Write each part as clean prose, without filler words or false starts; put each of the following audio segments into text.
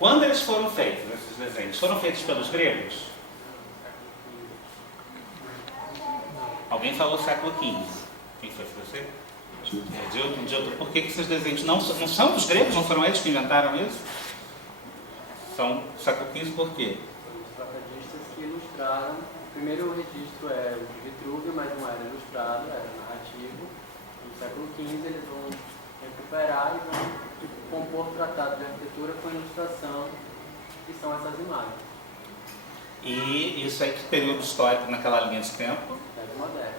Quando eles foram feitos, esses desenhos, foram feitos pelos gregos? Alguém falou século XV. Quem foi você? Dilton. Por que esses desenhos não são dos gregos? Não foram eles que inventaram isso? São século XV por quê? Os trapezistas que ilustraram. O primeiro registro é o de Vitrúvio, mas não era ilustrado, era narrativo. No século XV eles vão recuperar e vão compor tratados de arquitetura com ilustração, que são essas imagens. E isso é que período histórico naquela linha de tempo? Idade moderna.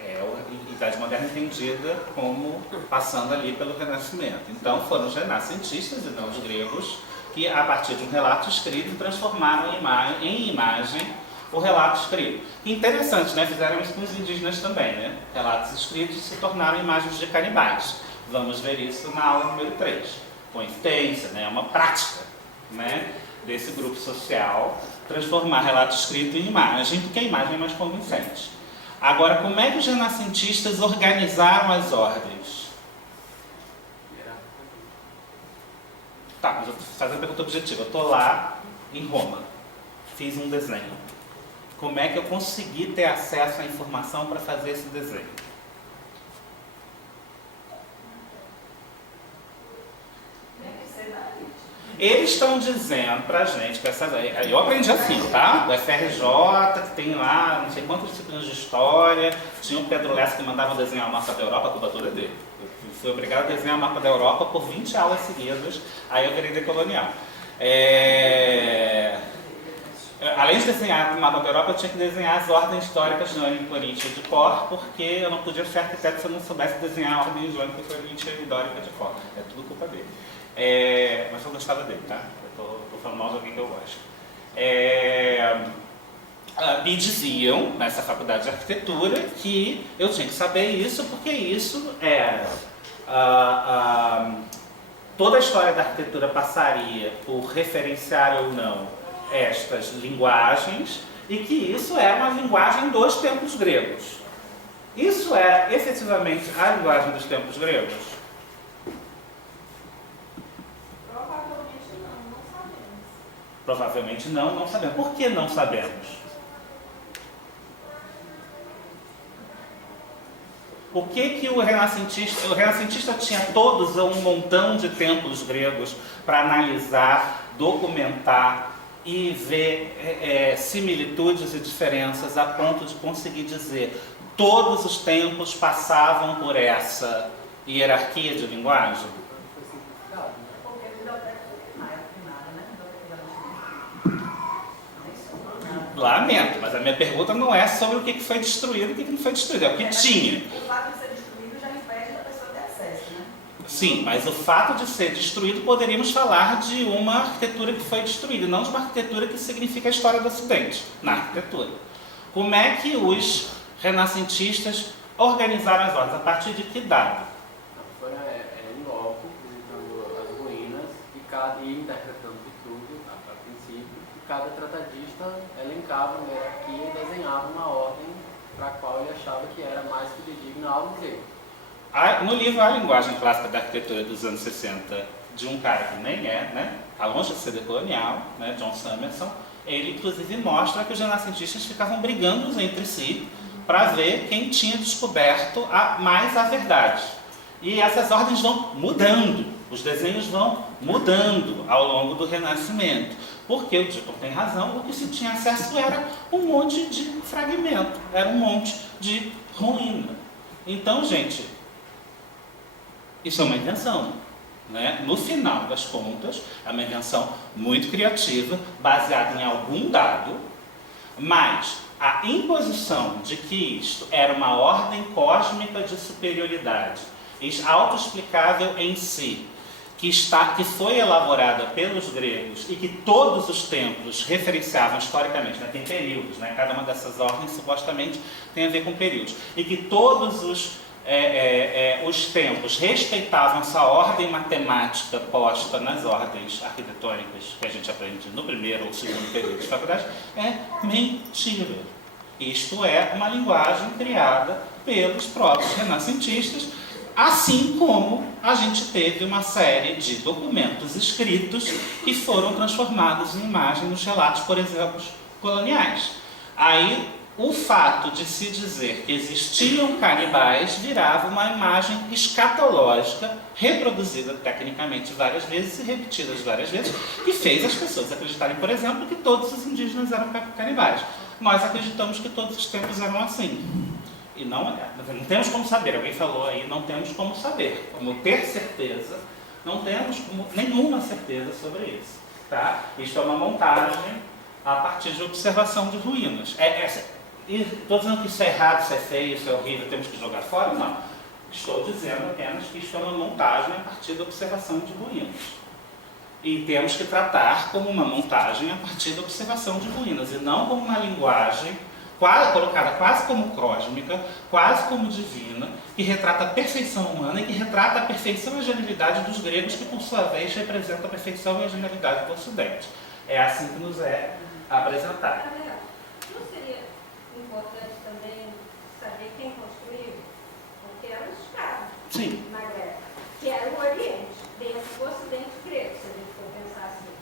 É a Idade Moderna entendida como passando ali pelo Renascimento. Então foram os renascentistas e não os gregos que, a partir de um relato escrito, transformaram em imagem o relato escrito. Interessante, né? Fizeram isso com os indígenas também, né? Relatos escritos se tornaram imagens de canibais. Vamos ver isso na aula número 3. Coincidência, né? É uma prática, né, desse grupo social transformar relato escrito em imagem, porque a imagem é mais convincente. Agora, como é que os renascentistas organizaram as ordens? Tá, mas eu vou fazer uma pergunta objetiva. Eu estou lá em Roma, fiz um desenho. Como é que eu consegui ter acesso à informação para fazer esse desenho? Eles estão dizendo pra gente que essa... Eu aprendi assim, tá? Do FRJ, que tem lá não sei quantas disciplinas de história. Tinha o Pedro Lessa que mandava desenhar o mapa da Europa, a culpa toda é dele. Eu fui obrigado a desenhar o mapa da Europa por 20 aulas seguidas, aí eu virei decolonial. Além de desenhar o mapa da Europa, eu tinha que desenhar as ordens históricas jônica e coríntia de cor, porque eu não podia ser arquiteto se eu não soubesse desenhar a ordem jônica, coríntia e dórica de cor. É tudo culpa dele. Mas eu gostava dele, tá? Eu tô falando mal de alguém que eu gosto. Me diziam, nessa faculdade de arquitetura, que eu tinha que saber isso, porque isso era... toda a história da arquitetura passaria por referenciar ou não estas linguagens, e que isso é uma linguagem dos tempos gregos. Isso é efetivamente a linguagem dos tempos gregos? Provavelmente não sabemos. Por que não sabemos? Por que o renascentista tinha todos um montão de templos gregos para analisar, documentar e ver similitudes e diferenças a ponto de conseguir dizer todos os templos passavam por essa hierarquia de linguagem? Lamento, mas a minha pergunta não é sobre o que foi destruído e o que não foi destruído, é o que tinha. O fato de ser destruído já impede da pessoa ter acesso, né? Sim, mas o fato de ser destruído, poderíamos falar de uma arquitetura que foi destruída, não de uma arquitetura que significa a história do Ocidente, na arquitetura. Como é que os renascentistas organizaram as ordens? A partir de que dado? Foi em loco, visitando as ruínas e interpretando Vitrúvio, a princípio, e cada tratadista elencava uma hierarquia e desenhava uma ordem para a qual ele achava que era mais fidedigna ao museu. No livro A Linguagem Clássica da Arquitetura dos anos 60, de um cara que nem né, tá longe de ser decolonial, né, John Summerson, ele inclusive mostra que os renascentistas ficavam brigando entre si para ver quem tinha descoberto mais a verdade. E essas ordens vão mudando, os desenhos vão mudando ao longo do Renascimento. Porque o Dilton tem razão, o que se tinha acesso era um monte de fragmento, era um monte de ruína. Então, gente, isso é uma invenção, né? No final das contas, é uma invenção muito criativa, baseada em algum dado, mas a imposição de que isto era uma ordem cósmica de superioridade, autoexplicável em si, que foi elaborada pelos gregos e que todos os templos referenciavam historicamente, né? Tem períodos, né? Cada uma dessas ordens supostamente tem a ver com períodos, e que todos os templos respeitavam essa ordem matemática posta nas ordens arquitetônicas que a gente aprende no primeiro ou segundo período de faculdade, é mentira. Isto é uma linguagem criada pelos próprios renascentistas, Assim como a gente teve uma série de documentos escritos que foram transformados em imagem nos relatos, por exemplo, coloniais. Aí, o fato de se dizer que existiam canibais virava uma imagem escatológica, reproduzida tecnicamente várias vezes e repetida várias vezes, que fez as pessoas acreditarem, por exemplo, que todos os indígenas eram canibais. Nós acreditamos que todos os tempos eram assim. E não temos como saber. Alguém falou aí, não temos como saber. Como ter certeza, não temos nenhuma certeza sobre isso. Tá? Isto é uma montagem a partir de observação de ruínas. Estou dizendo que isso é errado, isso é feio, isso é horrível, temos que jogar fora? Não. Estou dizendo apenas que isto é uma montagem a partir da observação de ruínas. E temos que tratar como uma montagem a partir da observação de ruínas, e não como uma linguagem colocada quase como cósmica, quase como divina, que retrata a perfeição humana e que retrata a perfeição e a genialidade dos gregos, que por sua vez representa a perfeição e a genialidade do Ocidente. É assim que nos é apresentado. Não seria importante também saber quem construiu? Porque eram os escravos. Sim. Na Grécia, que era o Oriente, dentro do Ocidente grego, se a gente for pensar assim.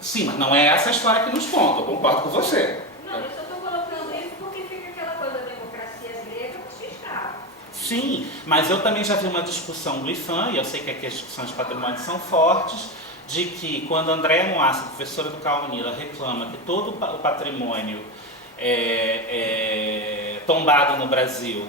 Sim, mas não é essa a história que nos conta, eu concordo com você. Não, eu só estou colocando isso porque fica aquela coisa da democracia grega que se escravo. Sim, mas eu também já vi uma discussão do IFAM, e eu sei que aqui as discussões de patrimônio são fortes, de que quando Andréa Moassa, professora do Caunila, reclama que todo o patrimônio tombado no Brasil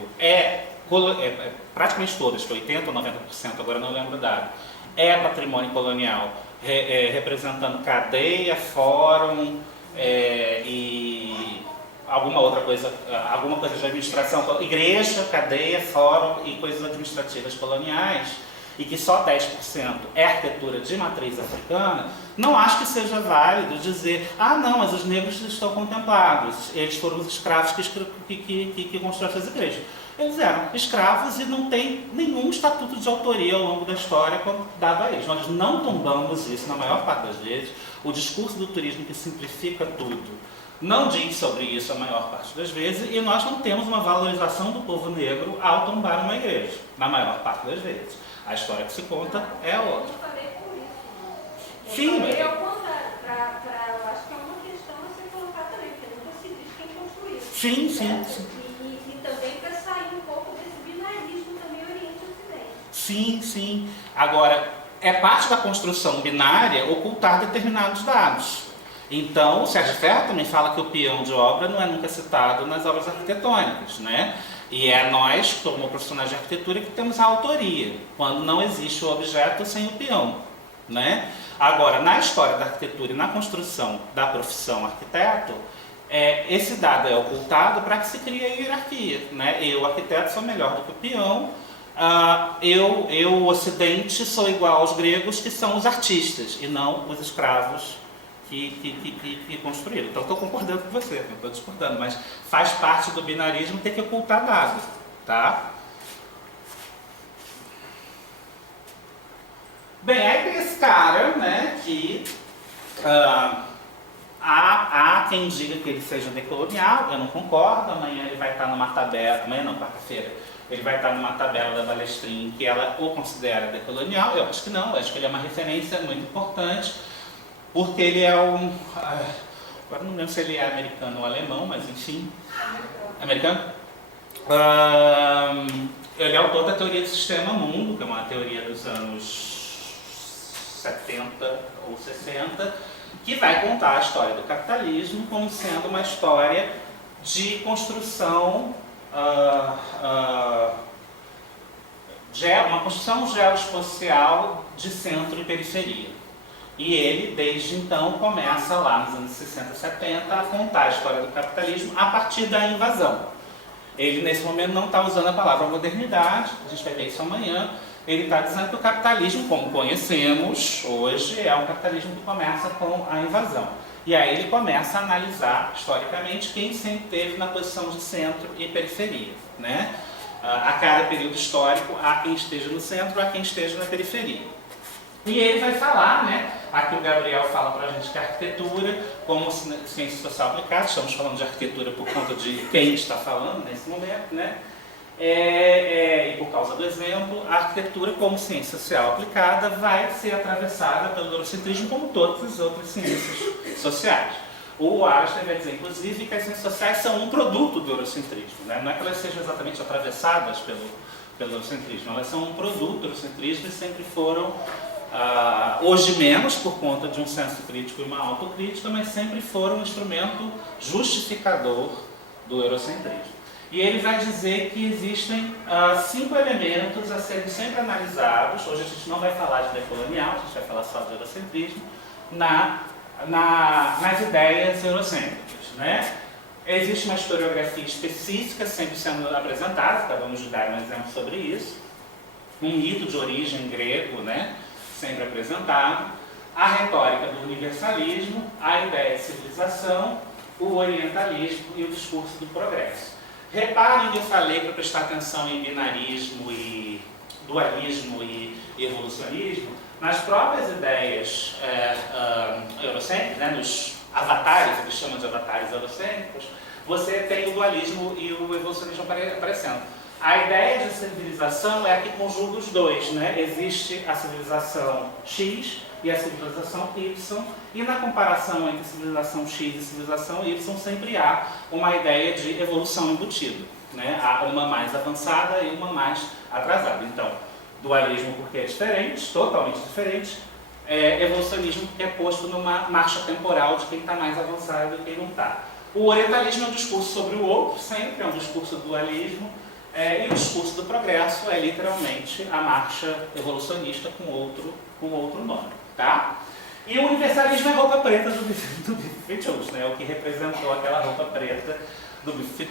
praticamente todo, acho que 80% ou 90%, agora não lembro o dado, é patrimônio colonial, representando cadeia, fórum e alguma outra coisa, alguma coisa de administração, igreja, cadeia, fórum e coisas administrativas coloniais, e que só 10% é arquitetura de matriz africana, não acho que seja válido dizer, ah não, mas os negros estão contemplados, eles foram os escravos que construíram essas igrejas. Eles eram escravos e não tem nenhum estatuto de autoria ao longo da história dado a eles. Nós não tombamos isso na maior parte das vezes. O discurso do turismo que simplifica tudo não diz sobre isso a maior parte das vezes, e nós não temos uma valorização do povo negro ao tombar uma igreja, na maior parte das vezes. A história que se conta é outra. Eu falei por isso. Sim, mas ao contrário, eu acho que é uma questão a ser colocada também, porque nunca se diz quem construiu. Sim, sim, sim. E também para sair um pouco desse binarismo também Oriente-Ocidente. Sim, sim. Agora, é parte da construção binária ocultar determinados dados. Então, o Sérgio Ferro também fala que o peão de obra não é nunca citado nas obras arquitetônicas, né? E é nós, como profissionais de arquitetura, que temos a autoria, quando não existe o objeto sem o peão, né? Agora, na história da arquitetura e na construção da profissão arquiteto, esse dado é ocultado para que se crie a hierarquia, né? Eu, arquiteto, sou melhor do que o peão, eu, Ocidente, sou igual aos gregos, que são os artistas, e não os escravos que construíram. Então, estou concordando com você, não estou discordando, mas faz parte do binarismo ter que ocultar dados, tá? Bem, aí tem esse cara, né, que há quem diga que ele seja decolonial, eu não concordo, amanhã ele vai estar numa tabela, amanhã não, quarta-feira, ele vai estar numa tabela da Balestrin que ela o considera decolonial, eu acho que não, eu acho que ele é uma referência muito importante, porque ele é agora não lembro se ele é americano ou alemão, mas enfim, americano? Ele é autor da teoria do sistema mundo, que é uma teoria dos anos 70 ou 60, que vai contar a história do capitalismo como sendo uma história de construção, uma construção geoespacial de centro e periferia. E ele, desde então, começa lá nos anos 60 e 70 a contar a história do capitalismo a partir da invasão. Ele, nesse momento, não está usando a palavra modernidade, a gente vai ver isso amanhã. Ele está dizendo que o capitalismo, como conhecemos hoje, é um capitalismo que começa com a invasão. E aí ele começa a analisar, historicamente, quem sempre esteve na posição de centro e periferia, né? A cada período histórico, há quem esteja no centro, há quem esteja na periferia. E ele vai falar, né? Aqui o Gabriel fala para a gente que a arquitetura, como ciência social aplicada, estamos falando de arquitetura por conta de quem está falando nesse momento, né? E por causa do exemplo, a arquitetura como ciência social aplicada vai ser atravessada pelo eurocentrismo como todas as outras ciências sociais. O Einstein vai dizer, inclusive, que as ciências sociais são um produto do eurocentrismo, né? Não é que elas sejam exatamente atravessadas pelo eurocentrismo, elas são um produto do eurocentrismo e sempre foram, hoje menos por conta de um senso crítico e uma autocrítica, mas sempre foram um instrumento justificador do eurocentrismo. E ele vai dizer que existem 5 elementos a serem sempre analisados. Hoje a gente não vai falar de decolonial, a gente vai falar só de eurocentrismo, nas ideias eurocêntricas, né? Existe uma historiografia específica sempre sendo apresentada, acabamos de dar um exemplo sobre isso. Um mito de origem grego, né? Sempre apresentado. A retórica do universalismo, a ideia de civilização, o orientalismo e o discurso do progresso. Reparem que eu falei para prestar atenção em binarismo e dualismo e evolucionismo, nas próprias ideias eurocêntricas, né, nos avatares, eles chamam de avatares eurocêntricos, você tem o dualismo e o evolucionismo aparecendo. A ideia de civilização é a que conjuga os dois, né? Existe a civilização X e a civilização Y, e na comparação entre civilização X e civilização Y sempre há uma ideia de evolução embutida, né? Há uma mais avançada e uma mais atrasada. Então, dualismo porque é diferente, totalmente diferente, evolucionismo porque é posto numa marcha temporal de quem está mais avançado e quem não está. O orientalismo é um discurso sobre o outro, sempre é um discurso do dualismo, e o discurso do progresso é literalmente a marcha evolucionista com outro nome, tá? E o universalismo é a roupa preta do Biff, né? O que representou aquela roupa preta do Biff,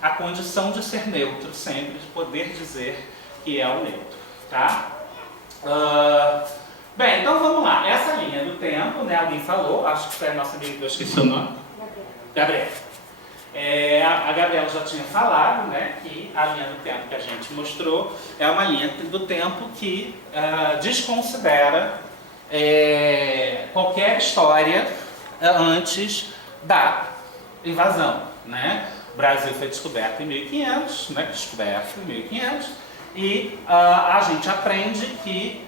a condição de ser neutro sempre, de poder dizer que é o neutro, tá? Bem, então vamos lá. Essa linha do tempo, né? Alguém falou, acho que foi a nossa amiga que eu esqueci o nome. Gabriela. A Gabriela já tinha falado, né, que a linha do tempo que a gente mostrou é uma linha do tempo que desconsidera qualquer história antes da invasão, né? O Brasil foi descoberto em 1500, né, e a gente aprende que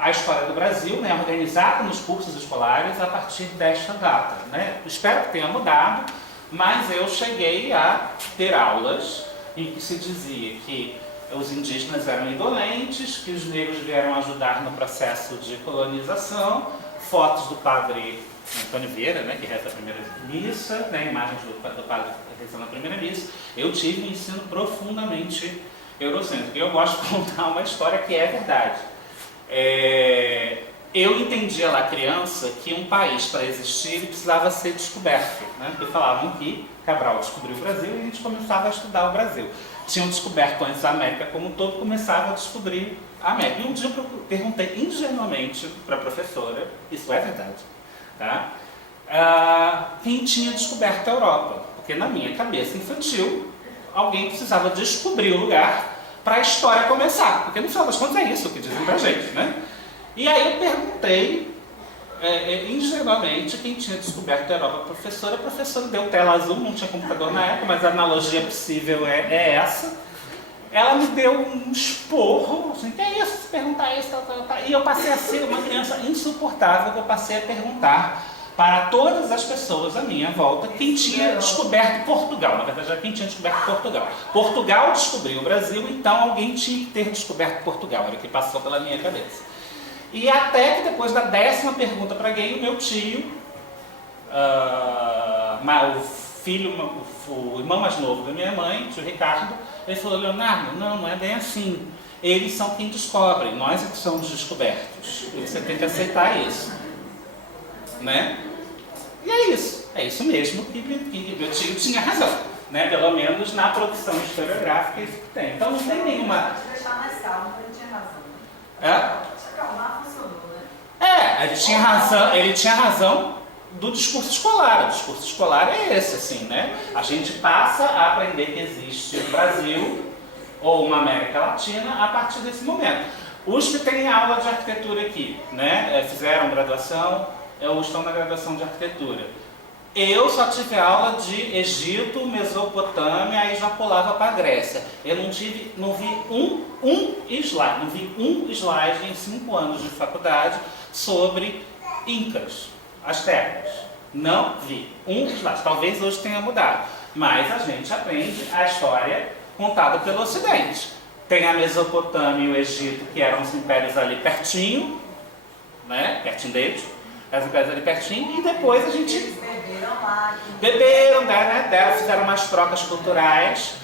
a história do Brasil, né, organizada nos cursos escolares a partir desta data, né? Espero que tenha mudado, mas eu cheguei a ter aulas em que se dizia que os indígenas eram indolentes, que os negros vieram ajudar no processo de colonização, fotos do padre Antônio Vieira, né, que reza a primeira missa, né, imagens do padre rezando a primeira missa. Eu tive um ensino profundamente eurocêntrico. Eu gosto de contar uma história que é verdade. Eu entendia lá criança que um país para existir ele precisava ser descoberto, né? Porque falavam que Cabral descobriu o Brasil e a gente começava a estudar o Brasil. Tinham descoberto antes a América como um todo, começava a descobrir a América. E um dia eu perguntei ingenuamente para a professora, isso é verdade, tá? Quem tinha descoberto a Europa, porque na minha cabeça infantil alguém precisava descobrir o lugar para a história começar, porque no final das contas é isso que dizem pra gente, né? E aí eu perguntei ingenuamente quem tinha descoberto a Europa. A professora deu tela azul, não tinha computador na época, mas a analogia possível é essa. Ela me deu um esporro, assim, que é isso, se perguntar isso, tal. E eu passei a ser uma criança insuportável, que eu passei a perguntar para todas as pessoas à minha volta quem tinha descoberto Portugal. Na verdade, era quem tinha descoberto Portugal. Portugal descobriu o Brasil, então alguém tinha que ter descoberto Portugal. Era o que passou pela minha cabeça. E até que depois da 10ª pergunta para alguém, o meu tio, o irmão mais novo da minha mãe, o tio Ricardo, ele falou: Leonardo, não é bem assim. Eles são quem descobrem, nós é que somos descobertos. E você tem que aceitar isso. Né? E é isso mesmo que meu tio tinha razão, né? Pelo menos na produção historiográfica isso que tem. Então não tem nenhuma... Deixa eu deixar mais calmo, ele tinha razão. Se acalmar, funcionou, né? Ele tinha razão do discurso escolar. O discurso escolar é esse, assim, né? A gente passa a aprender que existe um Brasil ou uma América Latina a partir desse momento. Os que têm aula de arquitetura aqui, né? Fizeram graduação, ou estão na graduação de arquitetura. Eu só tive aula de Egito, Mesopotâmia, aí já pulava para a Grécia. Eu não vi um slide em 5 anos de faculdade sobre Incas, astecas. Não vi um slide. Talvez hoje tenha mudado, mas a gente aprende a história contada pelo Ocidente. Tem a Mesopotâmia e o Egito, que eram os impérios ali pertinho, né? Pertinho deles. As impérios ali pertinho, e depois a gente... Eles beberam lá. Beberam, né? Fizeram umas trocas culturais,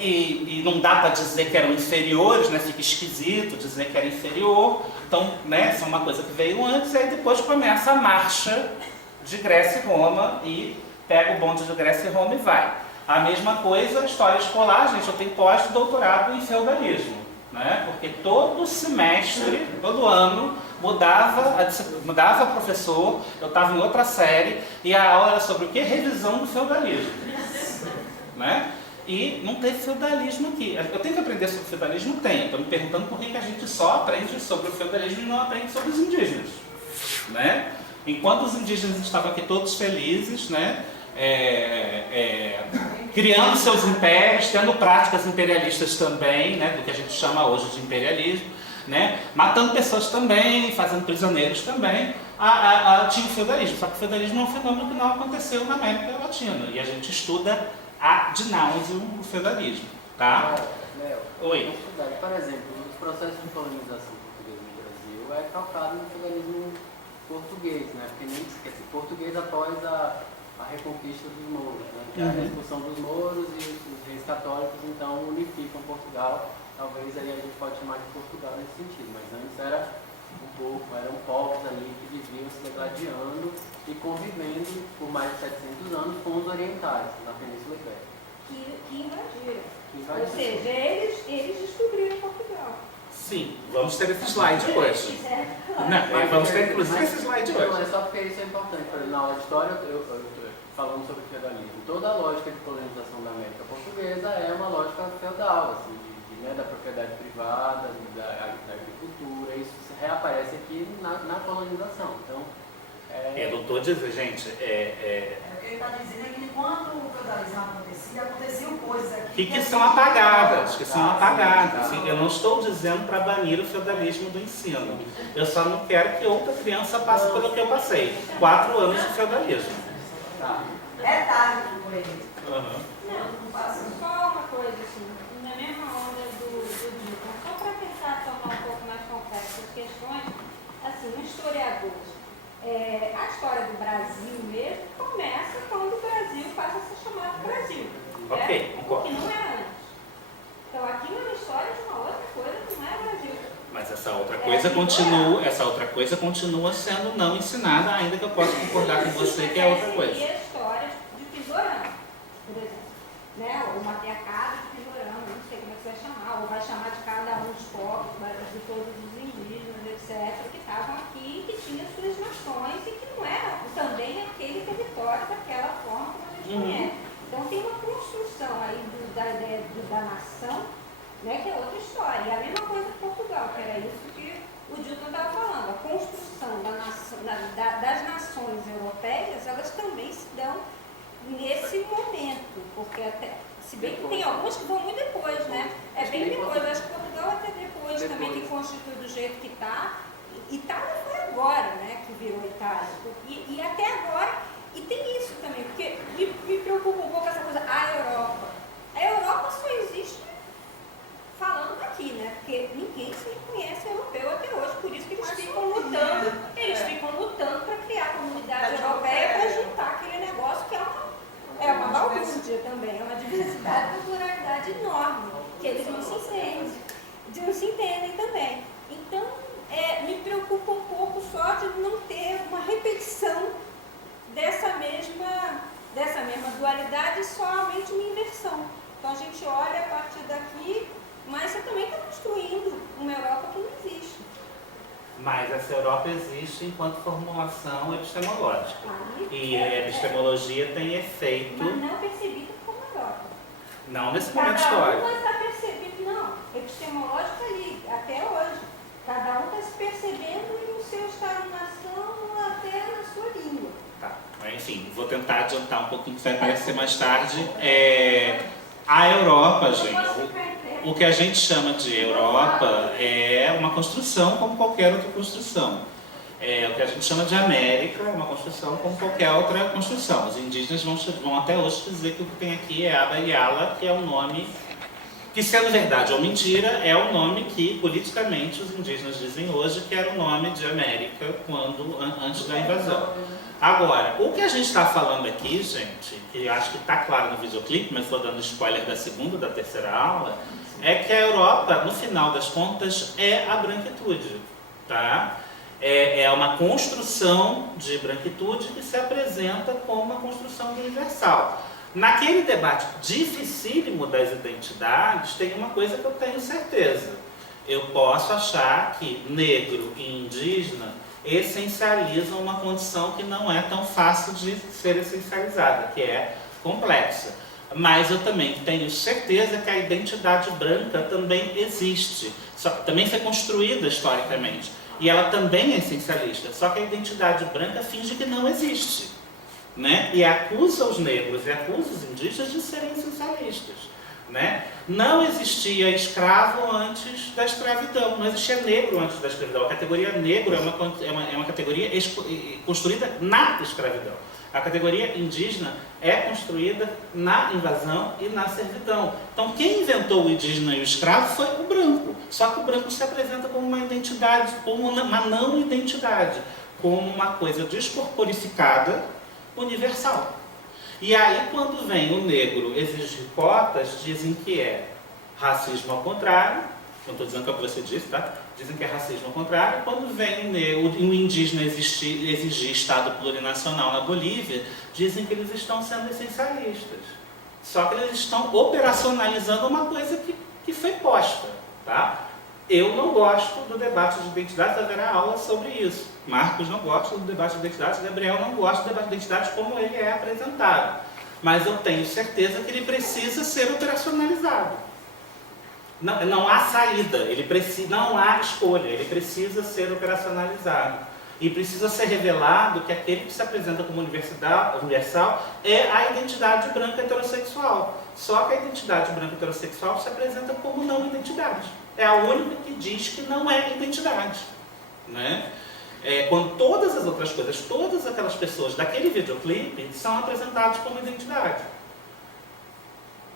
e não dá para dizer que eram inferiores, né? Fica esquisito dizer que era inferior. Então, né? Isso é uma coisa que veio antes, e aí depois começa a marcha de Grécia e Roma, e pega o bonde de Grécia e Roma e vai. A mesma coisa, história escolar, gente, eu tenho pós-doutorado em feudalismo, né? Porque todo semestre, todo ano, mudava professor, eu estava em outra série, e a aula era sobre o quê? Revisão do feudalismo, né? E não teve feudalismo aqui. Eu tenho que aprender sobre feudalismo? Tenho. Estou me perguntando por que a gente só aprende sobre o feudalismo e não aprende sobre os indígenas, né? Enquanto os indígenas estavam aqui todos felizes, né? Criando seus impérios, tendo práticas imperialistas também, né? Do que a gente chama hoje de imperialismo, né? Matando pessoas também, fazendo prisioneiros também, tinha o feudalismo. Só que o feudalismo é um fenômeno que não aconteceu na América Latina, e a gente estuda ad nauseam o feudalismo, tá? Léo, Oi. por exemplo, os processos de colonização portuguesa no Brasil é calcado no feudalismo português, né? Porque nem esquece, português após a reconquista dos mouros, né? Que é a expulsão dos mouros e os reis católicos, então, unificam Portugal. Talvez aí a gente pode chamar de Portugal nesse sentido, mas antes eram povos ali que viviam se degladiando e convivendo por mais de 700 anos com os orientais, na Península Ibérica. Que invadiram. Ou seja, eles descobriram Portugal. Sim, vamos ter esse slide hoje. Não, vamos ter inclusive esse slide hoje. Não, é só porque isso é importante. Por exemplo, na aula de história, eu falando sobre o feudalismo, toda a lógica de colonização da América Portuguesa é uma lógica feudal, assim, da propriedade privada, da agricultura. Isso reaparece aqui na colonização. Então, Eu não estou dizendo, gente, O que ele está dizendo é que enquanto o feudalismo acontecia, aconteciam coisas aqui que são apagadas, Assim, eu não estou dizendo para banir o feudalismo do ensino. Eu só não quero que outra criança passe pelo que eu passei. 4 anos de feudalismo. É tarde por ele. Não passa. Só uma coisa assim, na mesma onda do Dilton, só para tentar tornar um pouco mais complexas as questões, assim, um historiador, a história do Brasil mesmo começa quando o Brasil passa a ser chamado Brasil. Ok, concordo. Que não era antes. Então aqui é uma história de uma outra coisa que não é Brasil. Mas essa outra coisa continua sendo não ensinada, ainda que eu possa concordar com você que é outra coisa. E a história de Pindorama, por exemplo, né? O matriarcado de Pindorama, não sei como é que você vai chamar, ou vai chamar de cada um dos povos, de todos os indígenas, etc., que estavam aqui, que tinham suas nações e que não eram também aquele território daquela forma como a gente conhece. Então tem uma construção aí da ideia da nação, né, que é outra história. E a mesma coisa de Portugal, que era isso que o Dilton estava falando. A construção das nações europeias, elas também se dão nesse momento, porque até, se bem que tem algumas que vão muito depois, né? É bem depois, eu acho que Portugal até depois também que constitui do jeito que está. Itália foi agora, né, que virou Itália. E até agora, e tem isso também, porque me preocupa um pouco essa coisa, a Europa. A Europa só existe falando daqui, né? Porque ninguém se reconhece europeu até hoje, por isso que eles ficam lutando. Eles ficam lutando para criar a comunidade europeia para juntar aquele negócio que é uma balbúrdia também, é uma diversidade, uma pluralidade enorme, que eles não se entendem também. Então, me preocupa um pouco só de não ter uma repetição dessa mesma dualidade, somente uma inversão. Então a gente olha a partir daqui, mas você também está construindo uma Europa que não existe. Mas essa Europa existe enquanto formulação epistemológica. E a epistemologia tem efeito... Mas não percebida como Europa. Não nesse momento histórico. Cada um está percebendo, não. Epistemológica ali, até hoje. Cada um está se percebendo no seu estado-nação, até na sua língua. Tá, mas enfim, vou tentar adiantar um pouquinho, que vai aparecer mais tarde. A Europa, gente, o que a gente chama de Europa é uma construção como qualquer outra construção. O que a gente chama de América é uma construção como qualquer outra construção. Os indígenas vão até hoje dizer que o que tem aqui é Aba e Ala, que é um nome que, sendo verdade ou mentira, é o nome que politicamente os indígenas dizem hoje que era o nome de América antes da invasão. Agora, o que a gente está falando aqui, gente, que acho que está claro no videoclipe, mas estou dando spoiler da segunda e da terceira aula, é que a Europa, no final das contas, é a branquitude, tá? É uma construção de branquitude que se apresenta como uma construção universal. Naquele debate dificílimo das identidades, tem uma coisa que eu tenho certeza. Eu posso achar que negro e indígena essencializam uma condição que não é tão fácil de ser essencializada, que é complexa. Mas eu também tenho certeza que a identidade branca também existe, também foi construída historicamente. E ela também é essencialista, só que a identidade branca finge que não existe, né? E acusa os negros e acusa os indígenas de serem essencialistas, né? Não existia escravo antes da escravidão, não existia negro antes da escravidão. A categoria negro é uma categoria construída na escravidão. A categoria indígena é construída na invasão e na servidão. Então, quem inventou o indígena e o escravo foi o branco. Só que o branco se apresenta como uma identidade, como uma não identidade, como uma coisa descorporificada, universal. E aí, quando vem o negro exigir cotas, dizem que é racismo ao contrário. Não estou dizendo que é o que você disse, tá? Dizem que é racismo ao contrário. Quando vem o indígena exigir Estado plurinacional na Bolívia, dizem que eles estão sendo essencialistas. Só que eles estão operacionalizando uma coisa que foi posta, tá? Eu não gosto do debate de identidade, haverá aula sobre isso. Marcos não gosta do debate de identidade, Gabriel não gosta do debate de identidade como ele é apresentado. Mas eu tenho certeza que ele precisa ser operacionalizado. Não há saída, não há escolha, ele precisa ser operacionalizado. E precisa ser revelado que aquele que se apresenta como universal é a identidade branca heterossexual. Só que a identidade branca heterossexual se apresenta como não identidade. É a única que diz que não é identidade, né? Quando todas as outras coisas, todas aquelas pessoas daquele videoclipe são apresentadas como identidade.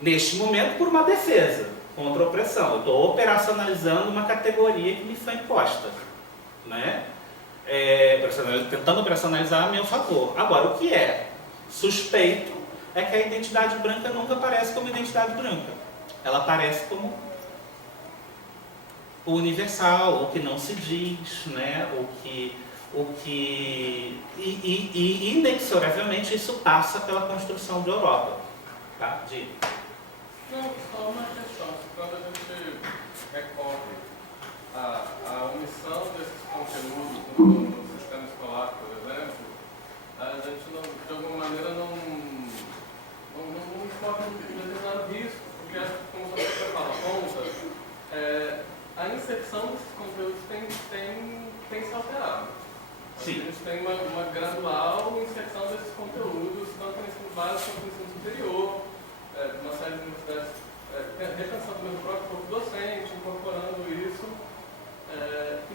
Neste momento, por uma defesa contra a opressão. Eu estou operacionalizando uma categoria que me foi imposta, né? Tentando operacionalizar a meu favor. Agora, o que é suspeito é que a identidade branca nunca aparece como identidade branca. Ela aparece como o universal, o que não se diz, né? E inexoravelmente isso passa pela construção de Europa. Tá? Não, só uma questão. Quando a gente recorre a omissão desses conteúdos no sistema escolar, por exemplo, a gente de alguma maneira não corre um determinado risco, porque, como você fala, a inserção desses conteúdos tem se alterado. Sim. A gente tem uma gradual inserção desses conteúdos, tanto no ensino básico quanto no ensino superior, uma série de universidades repensando o próprio corpo docente, incorporando isso. E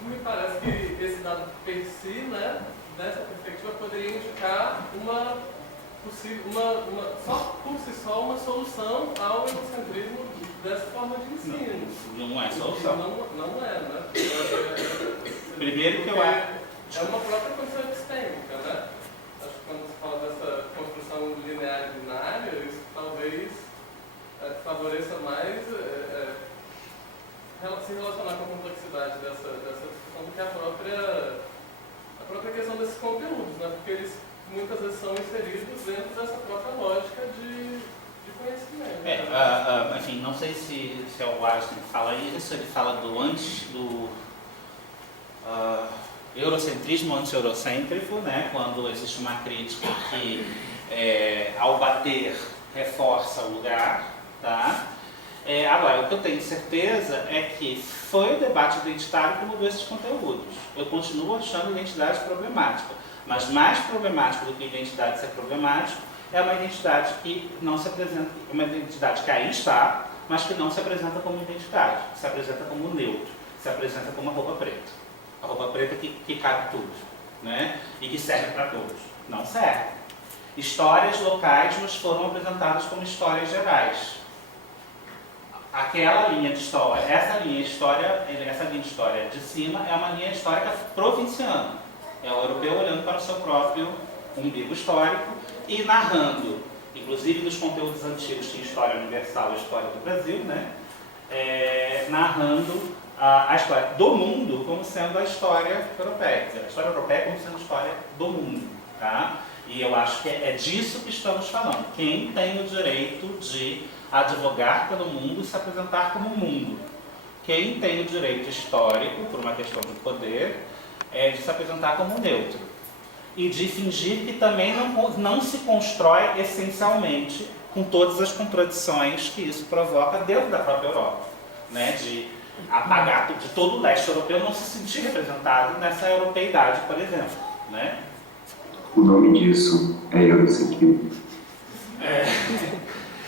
me parece que esse dado per si, né, dessa perspectiva, poderia indicar só por si só, uma solução ao egocentrismo dessa forma de ensino. Não é solução. Não é, né? Primeiro que eu acho. É uma própria condição epistêmica, né? Acho que quando se fala dessa construção linear e binária, isso talvez favoreça mais se relacionar com a complexidade dessa discussão do que a própria questão desses conteúdos, né? Porque eles muitas vezes são inseridos dentro dessa própria lógica de conhecimento. Enfim, não sei se é o Einstein que fala isso, ele fala do eurocentrismo anti-eurocêntrico, né? Quando existe uma crítica que, ao bater, reforça o lugar, tá? Agora, o que eu tenho certeza é que foi o debate identitário que mudou esses conteúdos. Eu continuo achando a identidade problemática. Mas mais problemático do que a identidade ser problemático é uma identidade que não se apresenta, uma identidade que aí está, mas que não se apresenta como identidade, se apresenta como neutro, se apresenta como a roupa preta. A roupa preta que cabe tudo, né? E que serve para todos. Não serve. Histórias locais nos foram apresentadas como histórias gerais. Aquela linha de história, essa linha de história de cima é uma linha histórica provinciana. É o europeu olhando para o seu próprio umbigo histórico e narrando, inclusive nos conteúdos antigos tinha história universal e história do Brasil, né? Narrando a história do mundo como sendo a história europeia. A história europeia como sendo a história do mundo, tá? E eu acho que é disso que estamos falando. Quem tem o direito de advogar pelo mundo e se apresentar como mundo? Quem tem o direito histórico, por uma questão de poder, de se apresentar como neutro. E de fingir que também não se constrói essencialmente com todas as contradições que isso provoca dentro da própria Europa, né? De apagar de todo o leste europeu não se sentir representado nessa europeidade, por exemplo, né? O nome disso é Eurocentrismo.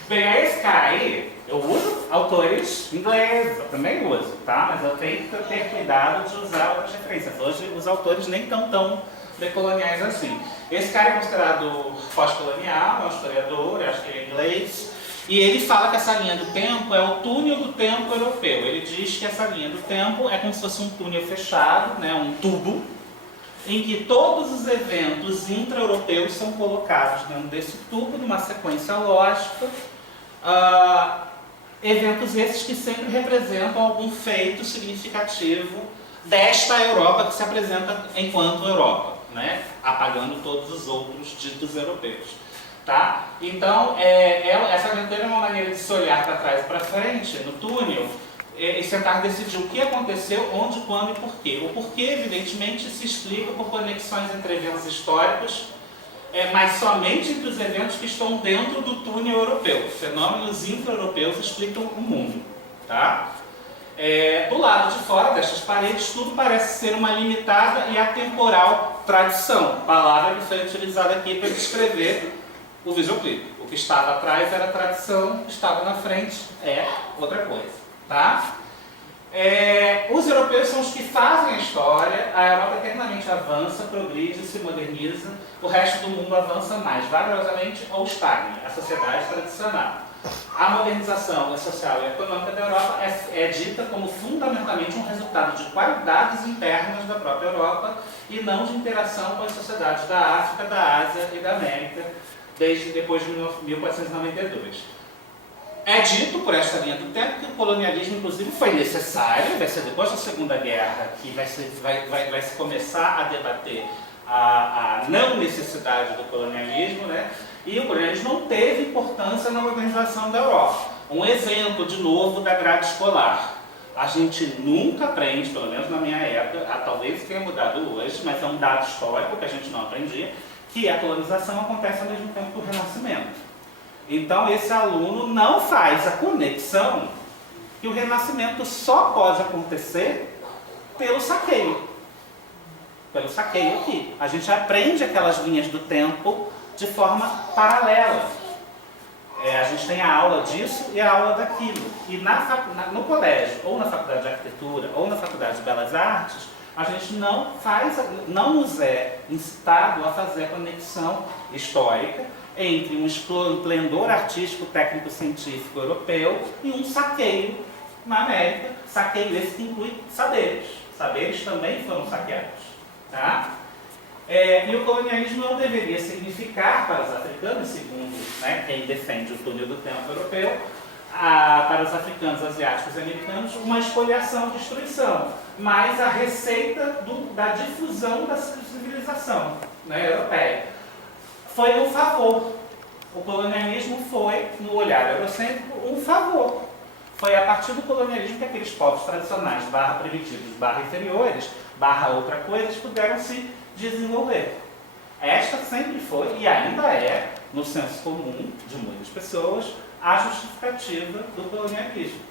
Bem, aí esse cara aí, eu uso autores ingleses, eu também uso, tá? Mas eu tenho que ter cuidado de usar outras referências. Hoje os autores nem estão tão decoloniais assim. Esse cara é considerado pós-colonial, é um historiador, acho que ele é inglês, e ele fala que essa linha do tempo é o túnel do tempo europeu. Ele diz que essa linha do tempo é como se fosse um túnel fechado, né, um tubo, em que todos os eventos intra-europeus são colocados dentro desse tubo, numa sequência lógica, eventos esses que sempre representam algum feito significativo desta Europa que se apresenta enquanto Europa, né? Apagando todos os outros ditos europeus. Tá? Então, essa aventura é uma maneira de se olhar para trás e para frente, no túnel, e tentar decidir o que aconteceu, onde, quando e porquê. O porquê, evidentemente, se explica por conexões entre eventos históricos, mas somente entre os eventos que estão dentro do túnel europeu. Fenômenos intra-europeus explicam o mundo. Tá? Do lado de fora destas paredes, tudo parece ser uma limitada e atemporal tradição, palavra que foi utilizada aqui para descrever o videoclipe. O que estava atrás era tradição, o que estava na frente é outra coisa. Tá? Os europeus são os que fazem a história, a Europa eternamente avança, progride, se moderniza, o resto do mundo avança mais vagarosamente ou estagna, a sociedade tradicional. A modernização social e econômica da Europa é dita como fundamentalmente um resultado de qualidades internas da própria Europa e não de interação com as sociedades da África, da Ásia e da América, desde depois de 1492. É dito por esta linha do tempo que o colonialismo, inclusive, foi necessário, vai ser depois da Segunda Guerra que vai se começar a debater a não necessidade do colonialismo, né? E o colonialismo não teve importância na organização da Europa. Um exemplo, de novo, da grade escolar. A gente nunca aprende, pelo menos na minha época, talvez tenha mudado hoje, mas é um dado histórico que a gente não aprendia, que a colonização acontece ao mesmo tempo que o Renascimento. Então esse aluno não faz a conexão que o Renascimento só pode acontecer pelo saqueio. Pelo saqueio aqui. A gente aprende aquelas linhas do tempo de forma paralela. A gente tem a aula disso e a aula daquilo. E no colégio, ou na faculdade de arquitetura, ou na faculdade de belas artes, a gente não nos é incitado a fazer a conexão histórica entre um esplendor artístico, técnico, científico europeu e um saqueio na América, saqueio esse que inclui saberes. Saberes também foram saqueados. Tá? E o colonialismo não deveria significar para os africanos, segundo, né, quem defende o túnel do tempo europeu, para os africanos, asiáticos e americanos, uma expoliação, destruição, mas a receita da difusão da civilização, né, europeia. Foi um favor. O colonialismo foi, no olhar eurocêntrico, um favor. Foi a partir do colonialismo que aqueles povos tradicionais, barra primitivos, barra inferiores, barra outra coisa, puderam se desenvolver. Esta sempre foi, e ainda é, no senso comum de muitas pessoas, a justificativa do colonialismo.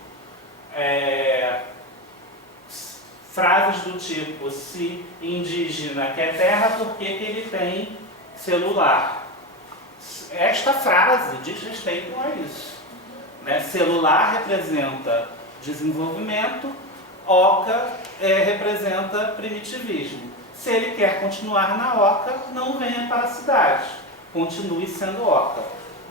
Frases do tipo, se indígena quer terra, por que que ele tem celular? Esta frase diz respeito a isso. Né? Celular representa desenvolvimento, oca representa primitivismo. Se ele quer continuar na oca, não venha para a cidade. Continue sendo oca.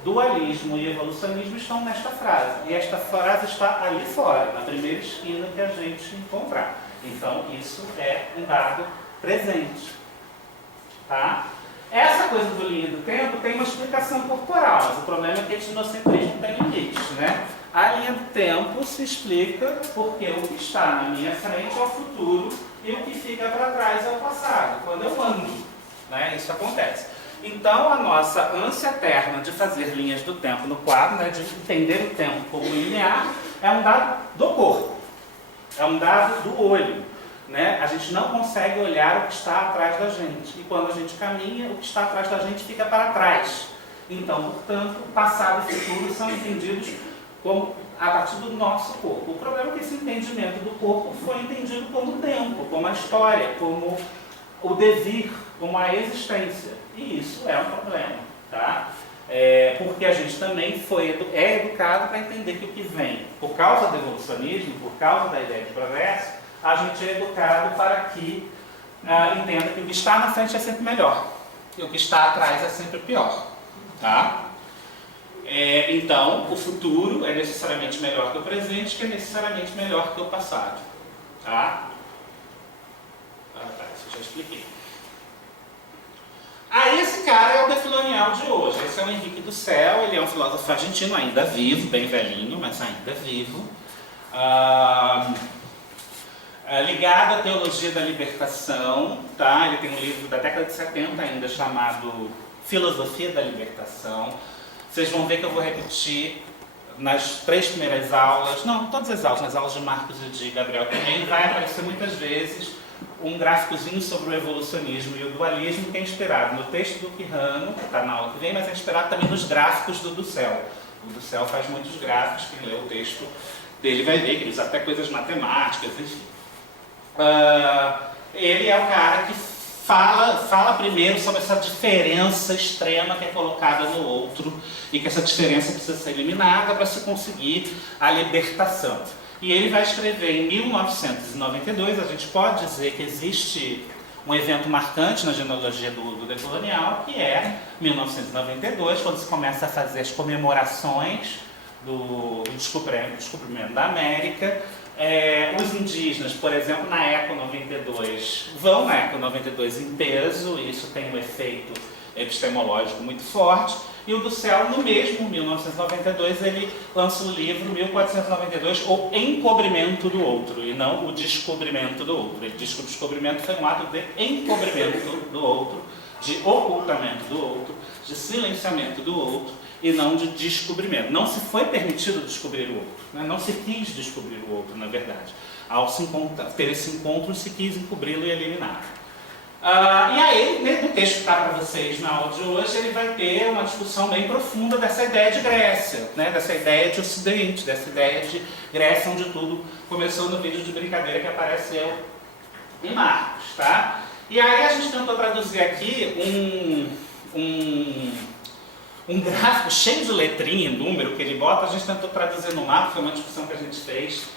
Dualismo e evolucionismo estão nesta frase. E esta frase está ali fora, na primeira esquina que a gente encontrar. Então, isso é um dado presente. Tá? Essa coisa do linha do tempo tem uma explicação corporal, mas o problema é que esse etnocentrismo tem limites, né? A linha do tempo se explica porque o que está na minha frente é o futuro e o que fica para trás é o passado, quando eu ando, né? Isso acontece. Então, a nossa ânsia eterna de fazer linhas do tempo no quadro, né, de entender o tempo como linear, é um dado do corpo, é um dado do olho. Né? A gente não consegue olhar o que está atrás da gente. E quando a gente caminha, o que está atrás da gente fica para trás. Então, portanto, o passado e o futuro são entendidos como a partir do nosso corpo. O problema é que esse entendimento do corpo foi entendido como tempo, como a história, como o devir, como a existência. E isso é um problema. Tá? Porque a gente também é educado para entender que o que vem, por causa do evolucionismo, por causa da ideia de progresso, a gente é educado para que entenda que o que está na frente é sempre melhor e o que está atrás é sempre pior. Tá? Então, o futuro é necessariamente melhor que o presente, que é necessariamente melhor que o passado. Tá? Isso eu já expliquei. Aí esse cara é o decolonial de hoje. Esse é o Henrique do Céu, ele é um filósofo argentino, ainda vivo, bem velhinho, mas ainda vivo. Ligado à teologia da libertação, tá? Ele tem um livro da década de 70 ainda chamado Filosofia da Libertação. Vocês vão ver que eu vou repetir nas 3 primeiras aulas, não, todas as aulas, nas aulas de Marcos e de Gabriel também, vai aparecer muitas vezes um gráficozinho sobre o evolucionismo e o dualismo que é inspirado no texto do Quijano, que está na aula que vem, mas é inspirado também nos gráficos do Dussel. O Dussel faz muitos gráficos, quem lê o texto dele vai ver que ele usa até coisas matemáticas, enfim. Ele é o cara que fala primeiro sobre essa diferença extrema que é colocada no outro e que essa diferença precisa ser eliminada para se conseguir a libertação. E ele vai escrever em 1992, a gente pode dizer que existe um evento marcante na genealogia do decolonial, que é 1992, quando se começa a fazer as comemorações do descobrimento da América. Os indígenas, por exemplo, na Eco 92, vão na Eco 92 em peso, e isso tem um efeito epistemológico muito forte. E o Dussel, no mesmo 1992, ele lança o livro 1492, O Encobrimento do Outro, e não o Descobrimento do Outro. Ele diz que o descobrimento foi um ato de encobrimento do outro, de ocultamento do outro, de silenciamento do outro, e não de descobrimento. Não se foi permitido descobrir o outro, né? Não se quis descobrir o outro, na verdade. Ao ter esse encontro, se quis encobri-lo e eliminar. E aí, no texto que está para vocês na aula de hoje, ele vai ter uma discussão bem profunda dessa ideia de Grécia, né? Dessa ideia de Ocidente, dessa ideia de Grécia, onde tudo começou no vídeo de brincadeira que apareceu em Marcos. Tá? E aí a gente tentou traduzir aqui um gráfico cheio de letrinha, número que ele bota, a gente tentou traduzir no mapa, foi uma discussão que a gente fez,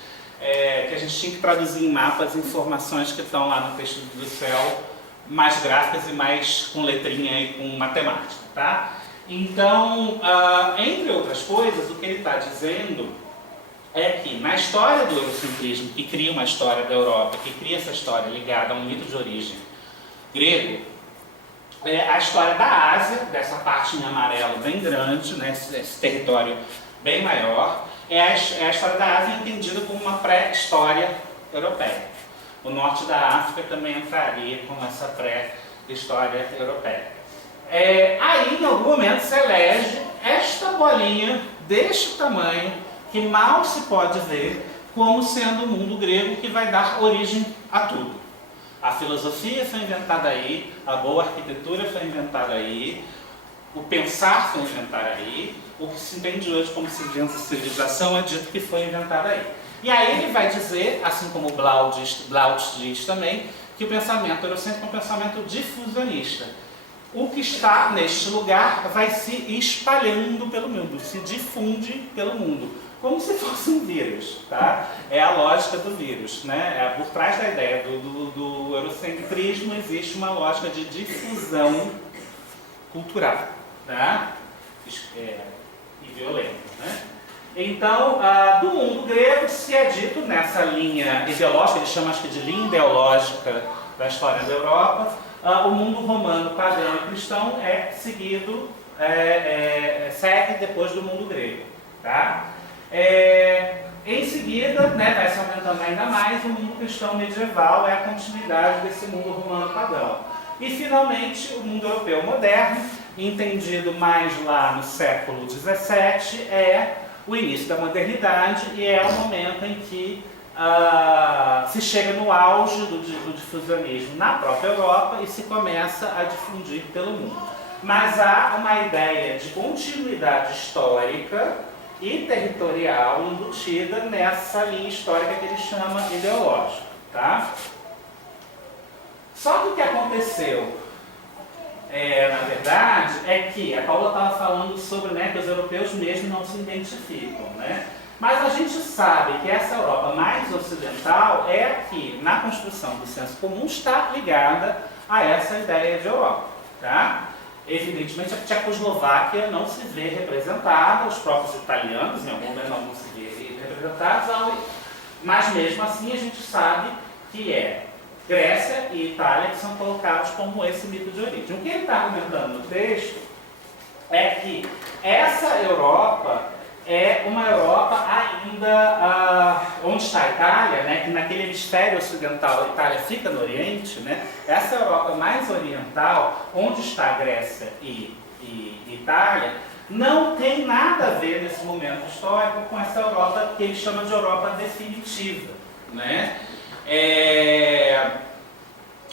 que a gente tinha que traduzir em mapas informações que estão lá no texto do Céu, mais gráficas e mais com letrinha e com matemática, tá? Então, entre outras coisas, o que ele está dizendo é que na história do eurocentrismo, que cria uma história da Europa, que cria essa história ligada a um mito de origem grego, a história da Ásia, dessa parte em amarelo bem grande, né, esse território bem maior, é a história da Ásia entendida como uma pré-história europeia. O norte da África também entraria com essa pré-história europeia. Aí, em algum momento, se elege esta bolinha deste tamanho, que mal se pode ver, como sendo o mundo grego que vai dar origem a tudo. A filosofia foi inventada aí, a boa arquitetura foi inventada aí, o pensar foi inventado aí, o que se entende hoje como civilização é dito que foi inventado aí. E aí ele vai dizer, assim como Blau diz também, que o pensamento eurocêntrico é um pensamento difusionista. O que está neste lugar vai se espalhando pelo mundo, se difunde pelo mundo, como se fosse um vírus, tá? É a lógica do vírus, né? Por trás da ideia do eurocentrismo existe uma lógica de difusão cultural, tá? E violenta, né? Então, do mundo grego se é dito nessa linha ideológica, ele chama acho que de linha ideológica da história da Europa, o mundo romano, pagão e cristão é seguido, segue depois do mundo grego, tá? Em seguida, né, vai se aumentando ainda mais, o mundo cristão medieval é a continuidade desse mundo romano pagão. E finalmente o mundo europeu moderno, entendido mais lá no século XVII, é o início da modernidade e é o momento em que se chega no auge do difusionismo na própria Europa e se começa a difundir pelo mundo. Mas há uma ideia de continuidade histórica e territorial embutida nessa linha histórica que ele chama ideológica, tá? Só que o que aconteceu, na verdade, é que a Paula estava falando sobre, né, que os europeus mesmo não se identificam, né? Mas a gente sabe que essa Europa mais ocidental é a que, na construção do senso comum, está ligada a essa ideia de Europa, tá? Evidentemente, a Tchecoslováquia não se vê representada, os próprios italianos, em algum momento, não vão se ver representados, mas mesmo assim a gente sabe que é Grécia e Itália que são colocados como esse mito de origem. O que ele está argumentando no texto é que essa Europa é uma Europa ainda, onde está a Itália, né, que naquele hemisfério ocidental a Itália fica no Oriente, né, essa Europa mais oriental, onde está a Grécia e Itália, não tem nada a ver nesse momento histórico com essa Europa que ele chama de Europa definitiva, né?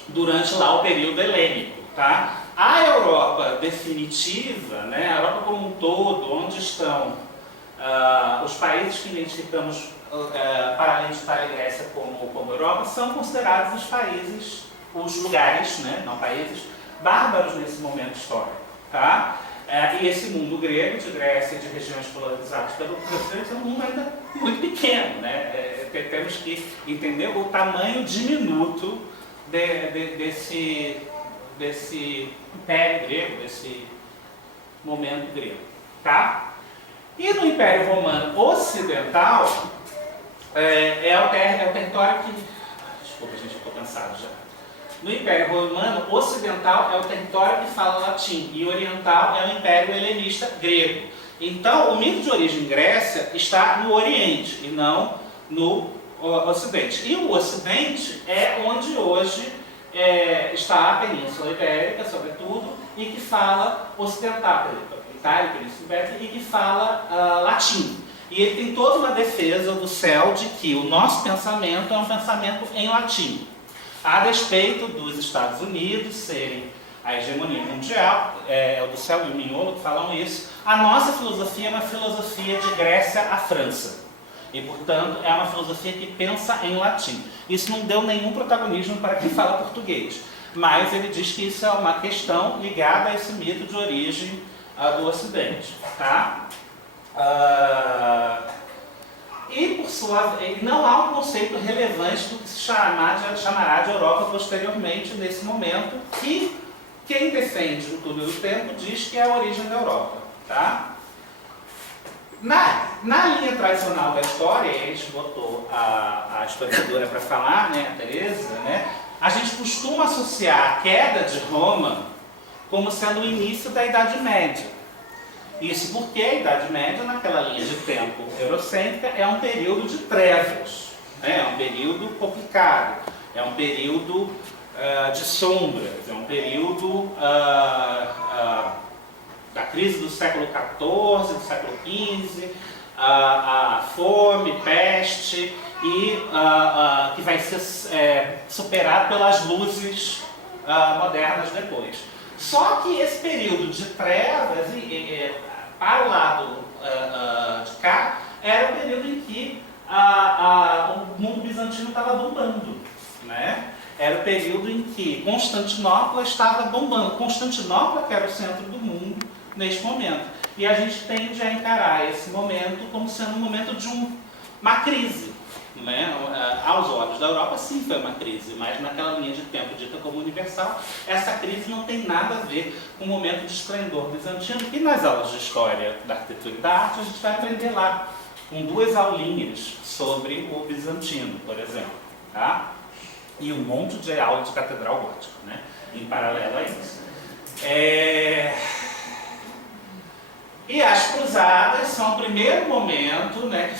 Durante lá o período helênico, tá? A Europa definitiva, né, a Europa como um todo, onde estão os países que identificamos para além de Itália e Grécia como Europa, são considerados os lugares, né, não países, bárbaros nesse momento histórico, tá? E esse mundo grego, de Grécia e de regiões colonizadas pelos gregos, é um mundo ainda muito pequeno, né? Temos que entender o tamanho diminuto desse império grego, desse momento grego, tá? E no Império Romano Ocidental, é o território que... Desculpa, gente, eu estou cansado já. No Império Romano Ocidental é o território que fala latim, e oriental é o Império Helenista grego. Então, o mito de origem Grécia está no Oriente, e não no Ocidente. E o Ocidente é onde hoje está a Península Ibérica, sobretudo, e que fala ocidental, Itália, Península Ibérica, e que fala latim. E ele tem toda uma defesa do céu de que o nosso pensamento é um pensamento em latim. A despeito dos Estados Unidos serem a hegemonia mundial, é o do Céu e o Mignolo que falam isso, a nossa filosofia é uma filosofia de Grécia à França. E, portanto, é uma filosofia que pensa em latim. Isso não deu nenhum protagonismo para quem fala português, mas ele diz que isso é uma questão ligada a esse mito de origem do Ocidente. Tá? E, por sua vez, não há um conceito relevante do que se chamará de Europa posteriormente, nesse momento, que quem defende o túnel do tempo diz que é a origem da Europa. Tá? Na linha tradicional da história, e a gente botou a historiadora para falar, né, a Teresa, né, a gente costuma associar a queda de Roma como sendo o início da Idade Média. Isso porque a Idade Média, naquela linha de tempo eurocêntrica, é um período de trevas, né? É um período complicado, é um período de sombras, é um período da crise do século XIV, do século XV, a fome, peste, e que vai ser superado pelas luzes modernas depois. Só que esse período de trevas, para o lado de cá, era o período em que o mundo bizantino estava bombando, né? Era o período em que Constantinopla estava bombando. Constantinopla que era o centro do mundo neste momento. E a gente tende a encarar esse momento como sendo um momento de uma crise, né? Aos olhos da Europa, sim, foi uma crise, mas naquela linha de tempo dita como universal, essa crise não tem nada a ver com o momento de esplendor bizantino, que nas aulas de História da Arquitetura e da Arte a gente vai aprender lá, com 2 aulinhas sobre o bizantino, por exemplo, tá? E um monte de aula de catedral gótica, né? Em paralelo a isso. E as cruzadas são o primeiro momento, né, que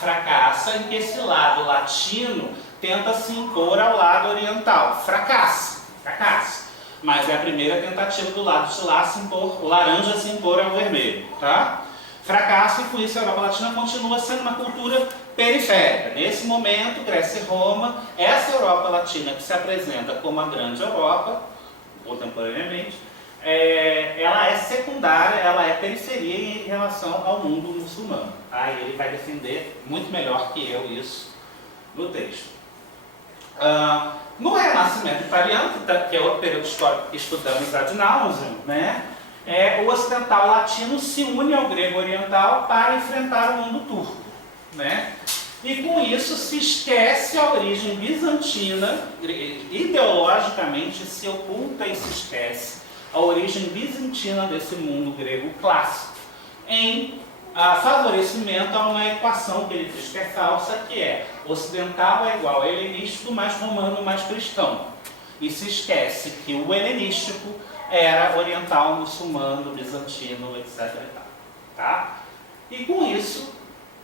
fracassa, em que esse lado latino tenta se impor ao lado oriental. Fracassa. Mas é a primeira tentativa do lado de lá se impor, o laranja se impor ao vermelho, tá? Fracassa, e com isso a Europa Latina continua sendo uma cultura periférica. Nesse momento, Grécia e Roma, essa Europa Latina que se apresenta como a grande Europa, contemporaneamente, ela é secundária, ela é periferia em relação ao mundo muçulmano. Tá? E ele vai defender muito melhor que eu isso no texto. No Renascimento italiano, que é outro período histórico que estudamos ad nauseam, né? O ocidental latino se une ao grego oriental para enfrentar o mundo turco, né? E com isso se esquece a origem bizantina, ideologicamente se oculta e se esquece a origem bizantina desse mundo grego clássico, em favorecimento a uma equação que ele diz que é falsa, que é ocidental é igual a helenístico mais romano mais cristão. E se esquece que o helenístico era oriental, muçulmano, bizantino, etc. Tá? E com isso,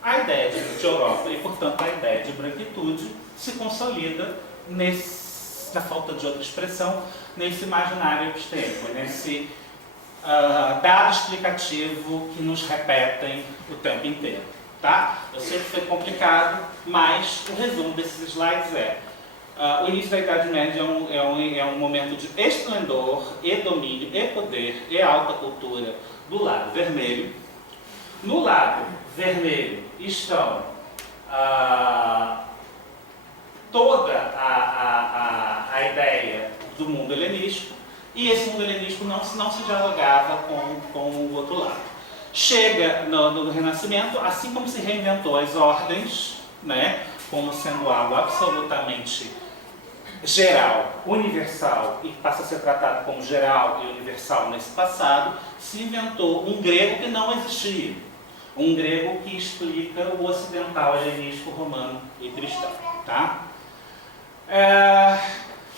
a ideia de Europa e, portanto, a ideia de branquitude se consolida na falta de outra expressão, nesse imaginário epistêmico, nesse dado explicativo que nos repetem o tempo inteiro. Tá? Eu sei que foi complicado, mas o resumo desses slides o início da Idade Média é um momento de esplendor e domínio e poder e alta cultura do lado vermelho. No lado vermelho estão toda a ideia do mundo helenístico, e esse mundo helenístico não se dialogava com o outro lado. Chega no Renascimento, assim como se reinventou as ordens, né, como sendo algo absolutamente geral, universal, e que passa a ser tratado como geral e universal nesse passado, se inventou um grego que não existia. Um grego que explica o ocidental helenístico, romano e cristão. Tá?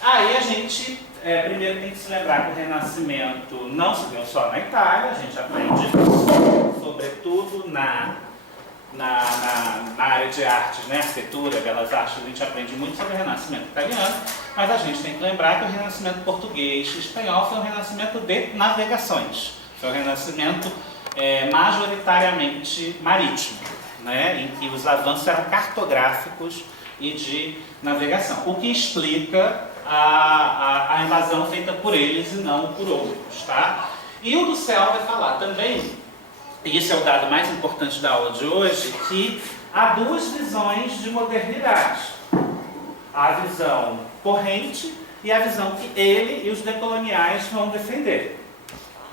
Aí a gente primeiro tem que se lembrar que o Renascimento não se deu só na Itália, a gente aprende sobretudo na área de artes, né, arquitetura, belas artes, a gente aprende muito sobre o Renascimento italiano, mas a gente tem que lembrar que o Renascimento português e espanhol foi um renascimento de navegações, foi um renascimento majoritariamente marítimo, né, em que os avanços eram cartográficos e de navegação, o que explica a invasão feita por eles e não por outros. Tá? E o Dussel vai falar também, e esse é o dado mais importante da aula de hoje, que há 2 visões de modernidade. A visão corrente e a visão que ele e os decoloniais vão defender.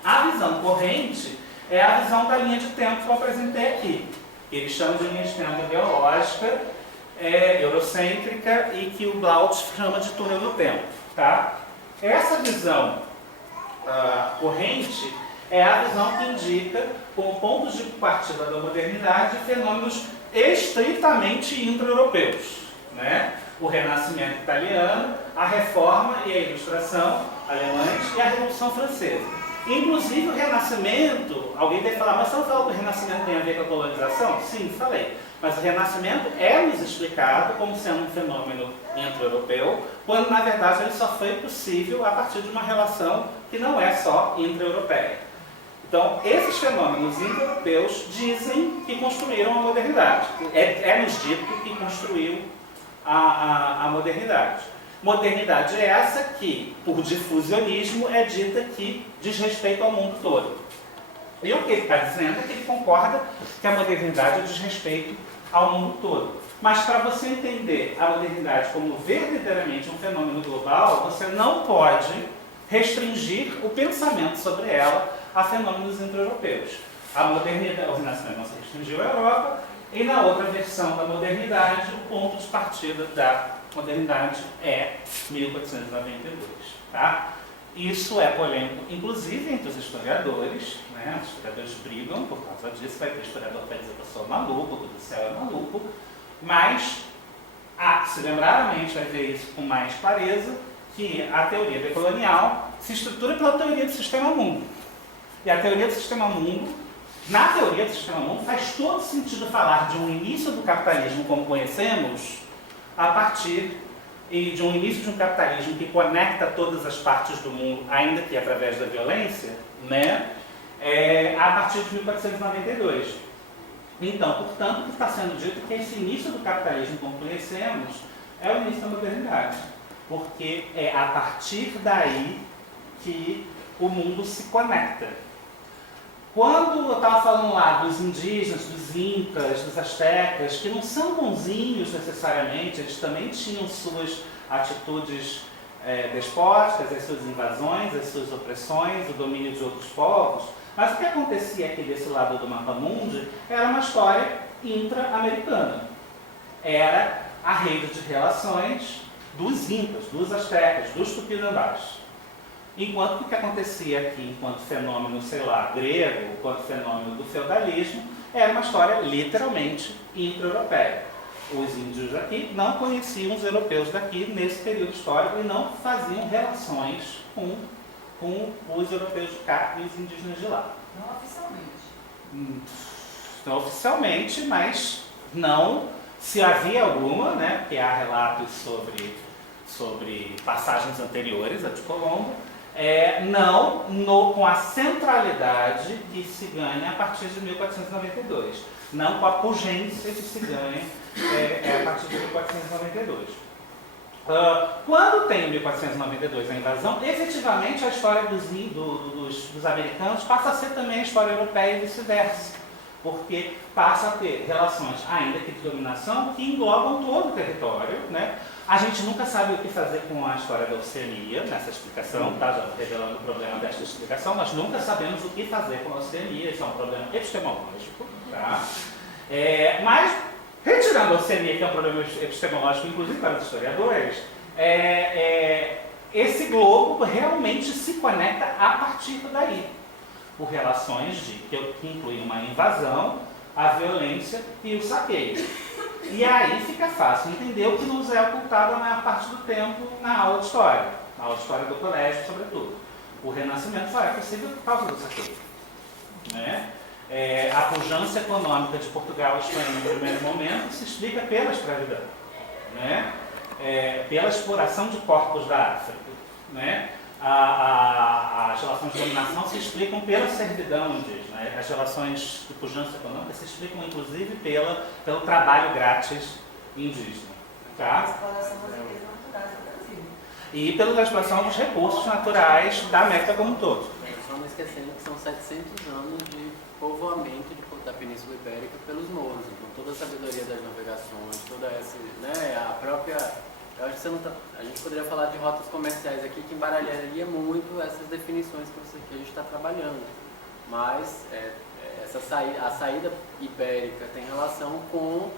A visão corrente é a visão da linha de tempo que eu apresentei aqui. Eles chamam de linha de tempo ideológica, eurocêntrica, e que o Blaut chama de túnel do tempo. Tá? Essa visão corrente é a visão que indica, como pontos de partida da modernidade, fenômenos estritamente intra-europeus. Né? O Renascimento italiano, a Reforma e a Ilustração alemães e a Revolução Francesa. Inclusive o Renascimento, alguém deve falar, mas você não falou que o Renascimento tem a ver com a colonização? Sim, falei. Mas o Renascimento nos explicado como sendo um fenômeno intra-europeu, quando na verdade ele só foi possível a partir de uma relação que não é só intra-europeia. Então, esses fenômenos intra-europeus dizem que construíram a modernidade. Nos dito que construiu a modernidade. Modernidade é essa que, por difusionismo, é dita que diz respeito ao mundo todo. E o que ele está dizendo é que ele concorda que a modernidade diz respeito ao mundo todo. Mas para você entender a modernidade como verdadeiramente um fenômeno global, você não pode restringir o pensamento sobre ela a fenômenos intra-europeus. A modernidade, o Renascimento não se restringiu à Europa, e na outra versão da modernidade, o ponto de partida da modernidade é 1492. Tá? Isso é polêmico, inclusive entre os historiadores, né? Os historiadores brigam por causa disso, vai ter historiador que vai dizer que eu sou maluco, que o céu é maluco, mas se lembrar a mente vai ver isso com mais clareza, que a teoria decolonial se estrutura pela teoria do sistema mundo. E a teoria do sistema mundo, na teoria do sistema mundo, faz todo sentido falar de um início do capitalismo como conhecemos, a partir de um início de um capitalismo que conecta todas as partes do mundo, ainda que através da violência, né? A partir de 1492. Então, portanto, o que está sendo dito é que esse início do capitalismo como conhecemos é o início da modernidade. Porque é a partir daí que o mundo se conecta. Quando eu estava falando lá dos indígenas, dos incas, dos astecas, que não são bonzinhos necessariamente, eles também tinham suas atitudes despóticas, as suas invasões, as suas opressões, o domínio de outros povos, mas o que acontecia aqui desse lado do mapa mundi era uma história intra-americana. Era a rede de relações dos incas, dos astecas, dos tupinambás. Enquanto o que acontecia aqui, enquanto fenômeno, sei lá, grego, enquanto fenômeno do feudalismo, era uma história literalmente intra-europeia. Os índios aqui não conheciam os europeus daqui nesse período histórico e não faziam relações com os europeus de cá e os indígenas de lá. Não oficialmente. Não oficialmente, mas não, se havia alguma, né, porque há relatos sobre passagens anteriores a de Colombo, não com a centralidade que se ganha a partir de 1492, não com a pungência que se ganha a partir de 1492. Quando tem 1492 a invasão, efetivamente a história dos americanos passa a ser também a história europeia e vice-versa, porque passa a ter relações, ainda que de dominação, que englobam todo o território, né? A gente nunca sabe o que fazer com a história da Oceania, nessa explicação, tá? Já revelando o problema desta explicação, nós nunca sabemos o que fazer com a Oceania, isso é um problema epistemológico, tá? Mas, retirando a Oceania, que é um problema epistemológico, inclusive para os historiadores, esse globo realmente se conecta a partir daí, por relações que incluem uma invasão, a violência e o saqueio. E aí fica fácil entender o que nos é ocultado a maior parte do tempo na aula de história do colégio, sobretudo. O Renascimento só é possível por causa do saqueio. Né? A pujança econômica de Portugal e Espanha no primeiro momento se explica pela escravidão, né? Pela exploração de corpos da África. Né? As relações de dominação se explicam pela servidão indígena. As relações de pujança econômica se explicam, inclusive, pelo trabalho grátis indígena. Tá? A exploração das riquezas naturais do Brasil. E pela exploração dos recursos naturais da América como um todo. Só não esquecendo que são 700 anos de povoamento da Península Ibérica pelos mouros. Então, toda a sabedoria das navegações, toda essa, né, a própria... Eu acho que a gente poderia falar de rotas comerciais aqui que embaralharia muito essas definições que a gente está trabalhando. Mas a saída ibérica tem relação com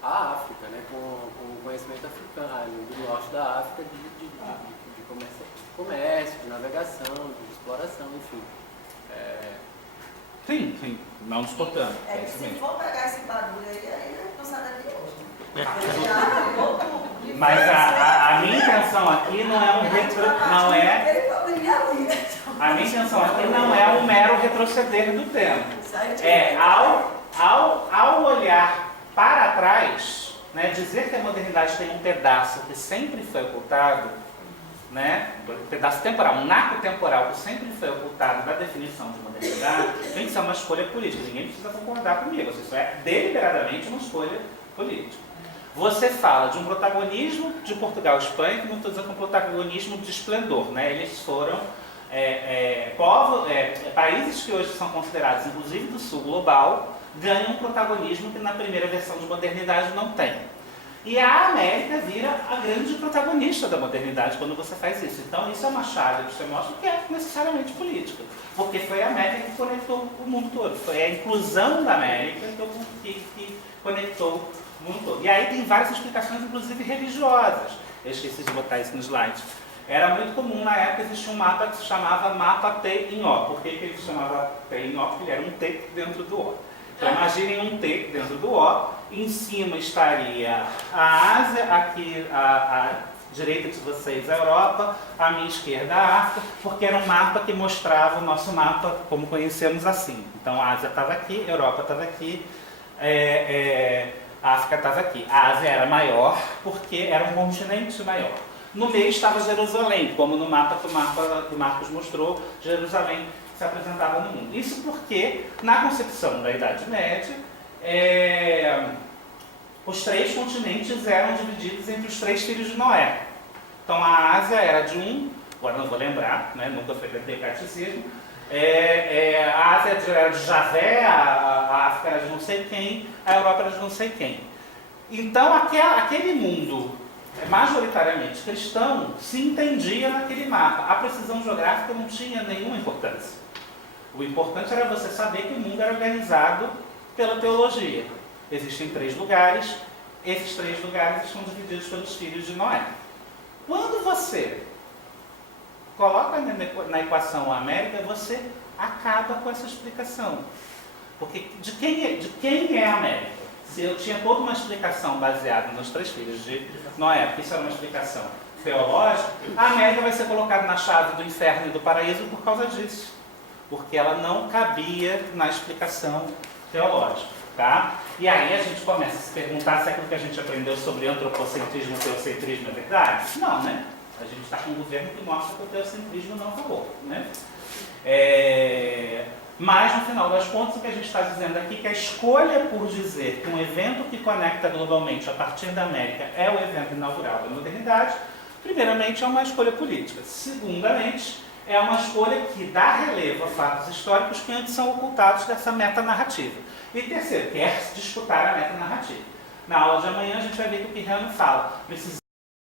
a África, né? com o conhecimento africano, do norte da África, de comércio, de navegação, de exploração, enfim. Sim, não disputando. Se for pegar esse bagulho aí não sai daqui hoje. Mas a minha intenção aqui não é a minha intenção aqui não é um mero retroceder do tempo. Ao olhar para trás, né, dizer que a modernidade tem um pedaço que sempre foi ocultado, né, um pedaço temporal, um naco temporal que sempre foi ocultado da definição de modernidade, tem que ser uma escolha política. Ninguém precisa concordar comigo, isso é deliberadamente uma escolha política. Você fala de um protagonismo de Portugal e Espanha, que não estou dizendo que é um protagonismo de esplendor, né? Eles foram países que hoje são considerados, inclusive do sul global, ganham um protagonismo que na primeira versão de modernidade não tem. E a América vira a grande protagonista da modernidade quando você faz isso. Então isso é uma chave que você mostra que é necessariamente política. Porque foi a América que conectou o mundo todo. Foi a inclusão da América que conectou o mundo todo. E aí tem várias explicações, inclusive religiosas. Eu esqueci de botar isso no slide. Era muito comum, na época existia um mapa que se chamava mapa T em O. Por que ele se chamava T em O? Porque ele era um T dentro do O. Então imaginem um T dentro do O, em cima estaria a Ásia, aqui à direita de vocês a Europa, à minha esquerda a África, porque era um mapa que mostrava o nosso mapa como conhecemos assim. Então a Ásia estava aqui, a Europa estava aqui, a África estava aqui. A Ásia era maior porque era um continente maior. No meio estava Jerusalém, como no mapa que o Marcos mostrou, Jerusalém se apresentava no mundo. Isso porque, na concepção da Idade Média, os 3 continentes eram divididos entre os 3 filhos de Noé. Então a Ásia era de um, agora não vou lembrar, né, nunca frequentei catecismo, a Ásia era de Javé, a África era de não sei quem, a Europa era de não sei quem. Então aquele mundo majoritariamente cristão se entendia naquele mapa. A precisão geográfica não tinha nenhuma importância. O importante era você saber que o mundo era organizado pela teologia. Existem 3 lugares, esses 3 lugares estão divididos pelos filhos de Noé. Quando você coloca na equação a América, você acaba com essa explicação. Porque de quem é a América? Se eu tinha toda uma explicação baseada nos 3 filhos de Noé, porque isso era uma explicação teológica, a América vai ser colocada na chave do inferno e do paraíso por causa disso. Porque ela não cabia na explicação teológica. Tá? E aí a gente começa a se perguntar se aquilo que a gente aprendeu sobre antropocentrismo e teocentrismo é verdade? Não, né? A gente está com um governo que mostra que o teocentrismo não acabou. Né? Mas, no final das contas, o que a gente está dizendo aqui é que a escolha por dizer que um evento que conecta globalmente a partir da América é o evento inaugural da modernidade, primeiramente é uma escolha política. Segundamente, é uma escolha que dá relevo a fatos históricos que antes são ocultados dessa metanarrativa. E terceiro, quer-se disputar a metanarrativa. Na aula de amanhã a gente vai ver que o Pirrano fala,